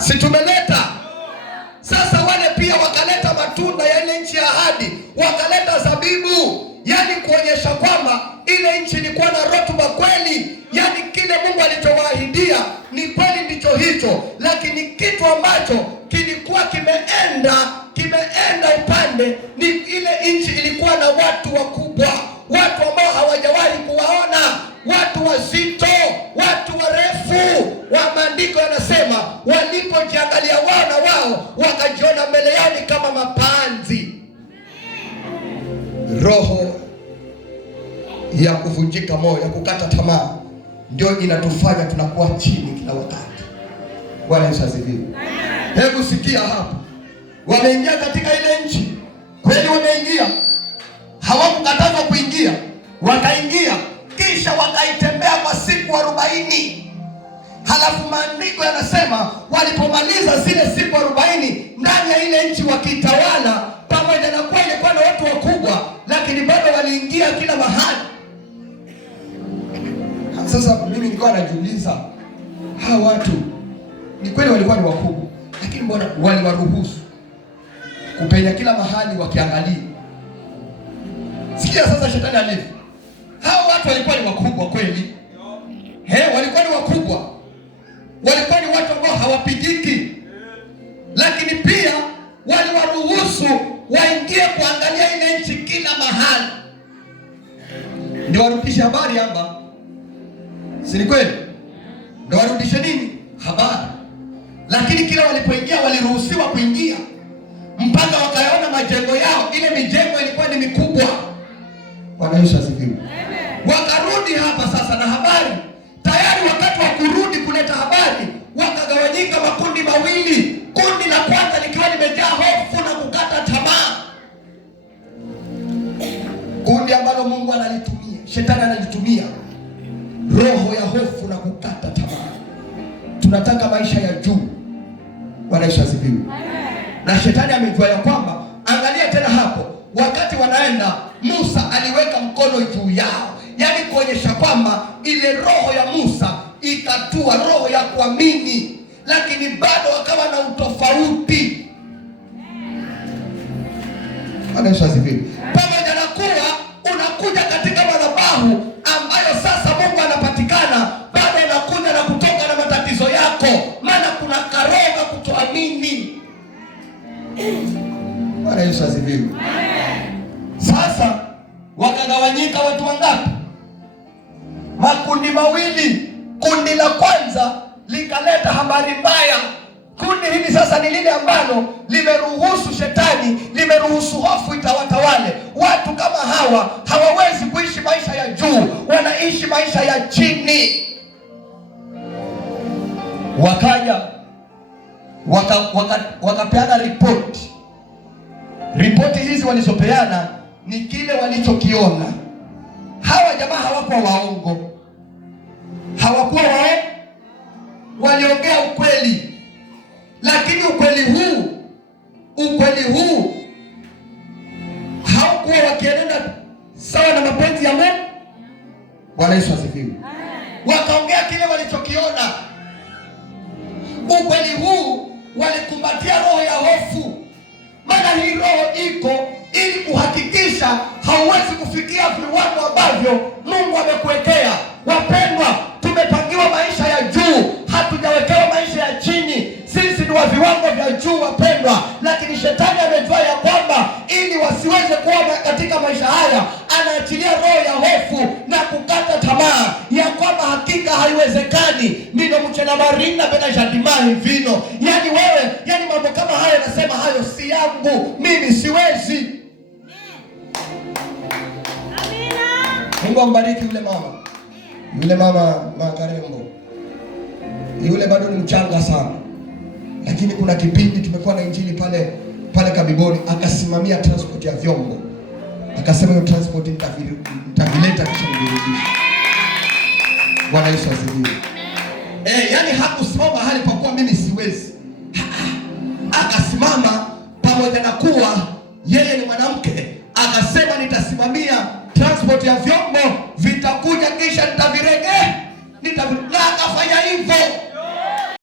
Si tumeleta? Sasa wale pia wakaleta matunda ya ile nchi ya ahadi, wakaleta zabibu, yani kuonyesha kwamba ile nchi ilikuwa na rutuba kweli, yani kile Mungu alichowaahidia ni kweli ndicho hicho, lakini kitu ambacho kilikuwa kimeenda upande ni ile nchi ilikuwa na watu wakubwa, watu ambao hawajawahi kuwaona, watu wazito, watu warefu. Wa maandiko yanasema walipojiangalia wao na wao wakajiona mbele yao ni kama mapanzi. Roho ya kuvunjika moyo, ya kukata tamaa, ndio inatufanya tunakuwa chini kila wakati. Bwana Yesu asifiwe. Hebu sikia hapa, wameingia katika ile nchi kweli, wameingia, hawakukatazwa kuingia, wakaingia, kisha wakaitembea kwa siku 40. Halafu maandiko yanasema walipomaliza zile siku 40 ndani ya ile nchi wakitawala, pamoja na kuwa ilikuwa na watu wakubwa, lakini bado waliingia kila mahali. Sasa mimi nilikuwa najiuliza, hawa watu ni kweli walikuwa ni wakubwa, lakini mbona waliwaruhusu kupenya kila mahali wakiangalia? Sikia sasa shetani alivyo. Hawa watu walikuwa ni wakubwa kweli, walikuwa ni wakubwa, walikuwa ni watu ambao hawapigiki, lakini pia waliwaruhusu waingie kuangalia ile nchi kila mahali. Ndio warudishe habari hapa, si ni kweli? Ndio warudishe nini? Habari. Lakini kila walipoingia waliruhusiwa kuingia, mpaka wakaona majengo yao. Ile mijengo ilikuwa ni mikubwa. Bwana Yesu asifiwe. Wakarudi hapa sasa na habari tayari. Wakati wa kurudi kuleta habari, wakagawanyika makundi mawili. Kundi la kwanza likiwa limejaa hofu na kukata tamaa, kundi ambalo Mungu analitumia, shetani analitumia, roho ya hofu na kukata tamaa. Tunataka maisha ya juu. Bwana Yesu asifiwe. Na shetani amejua ya kwamba, angalia tena hapo, wakati wanaenda, Musa aliweka mkono juu yao, yaani kuonyesha kwamba ile roho ya Musa ikatua, roho ya kuamini, lakini bado wakawa na utofauti. Bwana Yesu asifiwe. Pamoja na kuwa unakuja katika madhabahu ambayo sasa Mungu anapatikana, bado unakuja na kutoka na matatizo yako, maana kuna karoga kutoamini. Bwana Yesu asifiwe. Sasa wakagawanyika watu wangapi? Makundi mawili. Kundi la kwanza likaleta habari mbaya. Kundi hili sasa ni lile ambalo limeruhusu shetani, limeruhusu hofu itawatawale. Watu kama hawa hawawezi kuishi maisha ya juu, wanaishi maisha ya chini. Wakaja wakapeana ripoti. Ripoti hizi walizopeana ni kile walichokiona. Hawa jamaa hawakuwa waongo, hawakuwa waliongea ukweli, lakini ukweli huu haukuwa wakienenda sawa na mapenzi ya Mungu. Bwana Yesu asifiwe. Wakaongea kile walichokiona. Ukweli huu walikumbatia roho ya hofu, maana hii roho iko ili kuhakikisha hauwezi kufikia viwango ambavyo Mungu amekuwekea. Wapendwa, tumepangiwa maisha ya juu, hatujawekewa maisha ya chini. Sisi ni wa viwango vya juu wapendwa, lakini shetani amejua ya kwamba ili wasiweze kuwa katika maisha haya, anaachilia roho ya hofu na kukata tamaa ya kwamba hakika haiwezekani. Mino mchena marina bena jadimani vino. Yani wewe, yani mambo kama haya nasema hayo si yangu, mimi siwezi. Mungu ambariki yule mama. Yule mama Makarembo, yule bado ni mchanga sana, lakini kuna kipindi tumekuwa na injili pale Kabiboni, akasimamia transport ya vyombo, akasema hiyo transport nitavileta kisha nirudishe. Bwana Yesu asifiwe. Yani hakusimama mahali pa kuwa mimi siwezi, akasimama pamoja na kuwa yeye ni mwanamke, akasema nitasimamia transport ya vyombo, vitakuja kisha nitavirege, na akafanya hivyo.